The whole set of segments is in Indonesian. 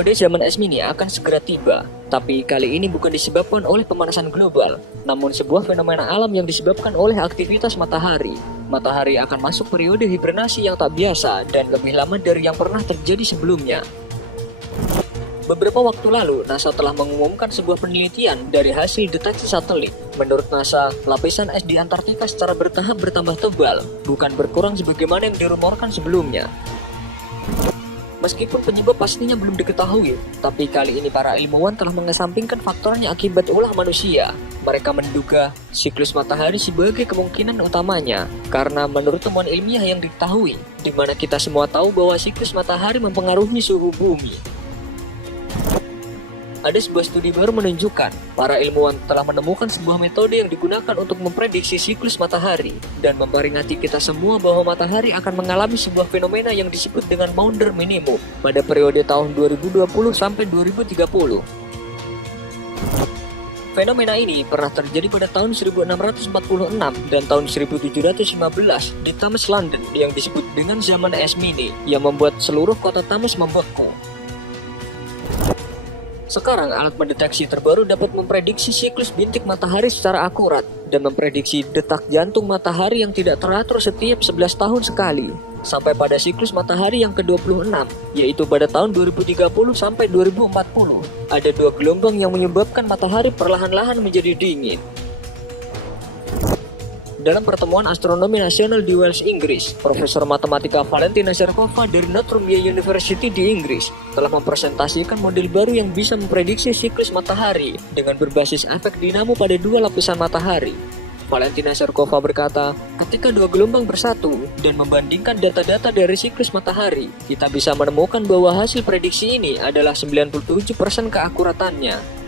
periode zaman es mini akan segera tiba, tapi kali ini bukan disebabkan oleh pemanasan global, namun sebuah fenomena alam yang disebabkan oleh aktivitas matahari. Matahari akan masuk periode hibernasi yang tak biasa dan lebih lama dari yang pernah terjadi sebelumnya. Beberapa waktu lalu, NASA telah mengumumkan sebuah penelitian dari hasil deteksi satelit. Menurut NASA, lapisan es di Antartika secara bertahap bertambah tebal, bukan berkurang sebagaimana yang dirumorkan sebelumnya. Meskipun penyebab pastinya belum diketahui, tapi kali ini para ilmuwan telah mengesampingkan faktornya akibat ulah manusia. Mereka menduga siklus matahari sebagai kemungkinan utamanya, karena menurut temuan ilmiah yang diketahui, di mana kita semua tahu bahwa siklus matahari mempengaruhi suhu bumi. Ada sebuah studi baru menunjukkan para ilmuwan telah menemukan sebuah metode yang digunakan untuk memprediksi siklus matahari dan memperingati kita semua bahwa matahari akan mengalami sebuah fenomena yang disebut dengan Maunder minimum pada periode tahun 2020 sampai 2030. Fenomena ini pernah terjadi pada tahun 1646 dan tahun 1715 di Thames, London yang disebut dengan zaman es mini yang membuat seluruh kota Thames membeku. Sekarang, alat mendeteksi terbaru dapat memprediksi siklus bintik matahari secara akurat dan memprediksi detak jantung matahari yang tidak teratur setiap 11 tahun sekali, sampai pada siklus matahari yang ke-26, yaitu pada tahun 2030 sampai 2040. Ada dua gelombang yang menyebabkan matahari perlahan-lahan menjadi dingin. Dalam pertemuan astronomi nasional di Wales, Inggris, Profesor Matematika Valentina Shcherkova dari Northumbria University di Inggris telah mempresentasikan model baru yang bisa memprediksi siklus matahari dengan berbasis efek dinamo pada dua lapisan matahari. Valentina Shcherkova berkata, ketika dua gelombang bersatu dan membandingkan data-data dari siklus matahari, kita bisa menemukan bahwa hasil prediksi ini adalah 97% keakuratannya.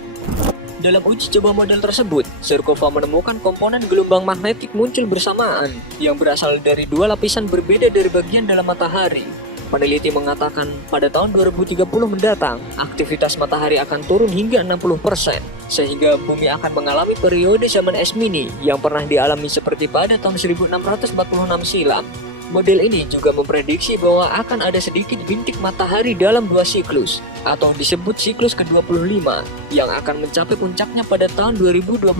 Dalam uji coba model tersebut, Shcherkova menemukan komponen gelombang magnetik muncul bersamaan yang berasal dari dua lapisan berbeda dari bagian dalam matahari. Peneliti mengatakan pada tahun 2030 mendatang, aktivitas matahari akan turun hingga 60%, sehingga bumi akan mengalami periode zaman es mini yang pernah dialami seperti pada tahun 1646 silam. Model ini juga memprediksi bahwa akan ada sedikit bintik matahari dalam dua siklus, atau disebut siklus ke-25, yang akan mencapai puncaknya pada tahun 2022.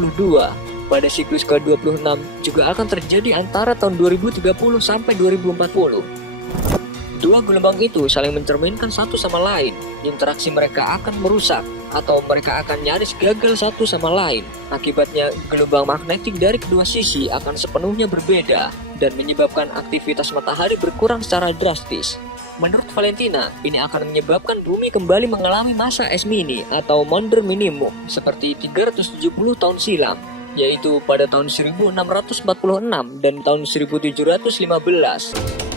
Pada siklus ke-26 juga akan terjadi antara tahun 2030 sampai 2040. Dua gelombang itu saling mencerminkan satu sama lain. Interaksi mereka akan merusak, atau mereka akan nyaris gagal satu sama lain. Akibatnya, gelombang magnetik dari kedua sisi akan sepenuhnya berbeda dan menyebabkan aktivitas matahari berkurang secara drastis. Menurut Valentina, ini akan menyebabkan bumi kembali mengalami masa es mini atau Maunder minimum seperti 370 tahun silam, yaitu pada tahun 1646 dan tahun 1715.